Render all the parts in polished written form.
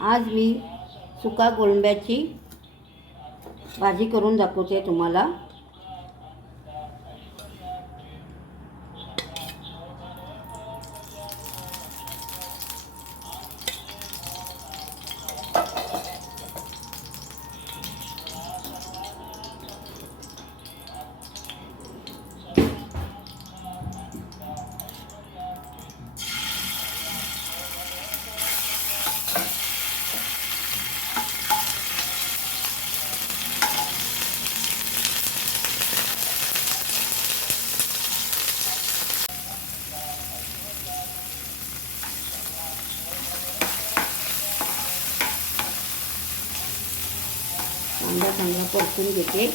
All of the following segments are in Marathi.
आज मी सुका कोळंब्याची भाजी करून दाखवते तुम्हाला। कांदा चांगला परतून घेते।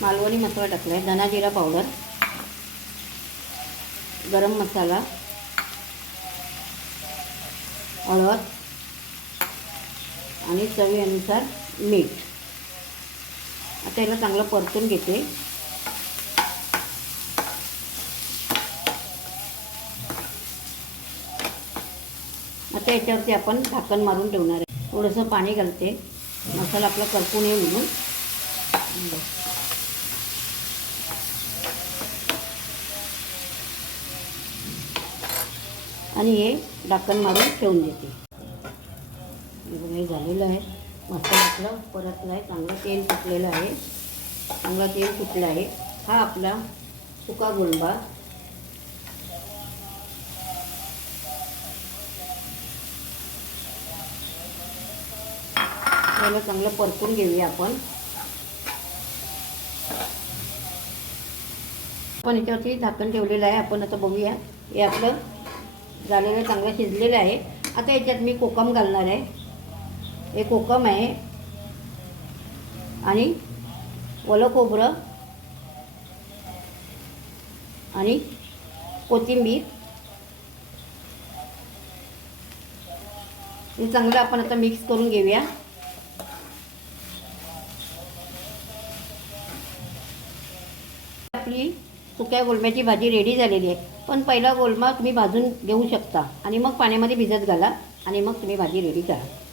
मालवणी मसाला टाकलाय, धना जिरा पावडर, गरम मसाला, हळद आणि चवीनुसार मीठ। आता याला चांगलं परतून घेते। आता याच्यावरती आपण झाकण मारून ठेवणार आहे। थोडंसं पाणी घालते, मसाला आपला करपून येईल म्हणून। आणि हे ढक्कन मारून ठेवून देते। हे झालेलं आहे, मसाला आपला परतला आहे, चांगलं तेल सुटलेलं आहे, चांगला तेल सुटलं आहे। हा आपला सुका कोळंबा याला चांगलं परतून घेऊया आपण। याच्यावरती झाकण ठेवलेलं आहे, आपण आता बघूया। हे आपलं झालेलं चांगलं शिजलेलं आहे। आता याच्यात मी कोकम घालणार आहे। हे कोकम आहे आणि ओलं खोबरं आणि कोथिंबीर। हे चांगलं आपण आता मिक्स करून घेऊया। आपली सुक्या कोळंब्याची भाजी रेडी झालेली आहे। पण पहिला कोळंबा तुम्ही भाजून घेऊ शकता आणि मग पाण्यामध्ये भिजत घाला आणि मग तुम्ही भाजी रेडी करा।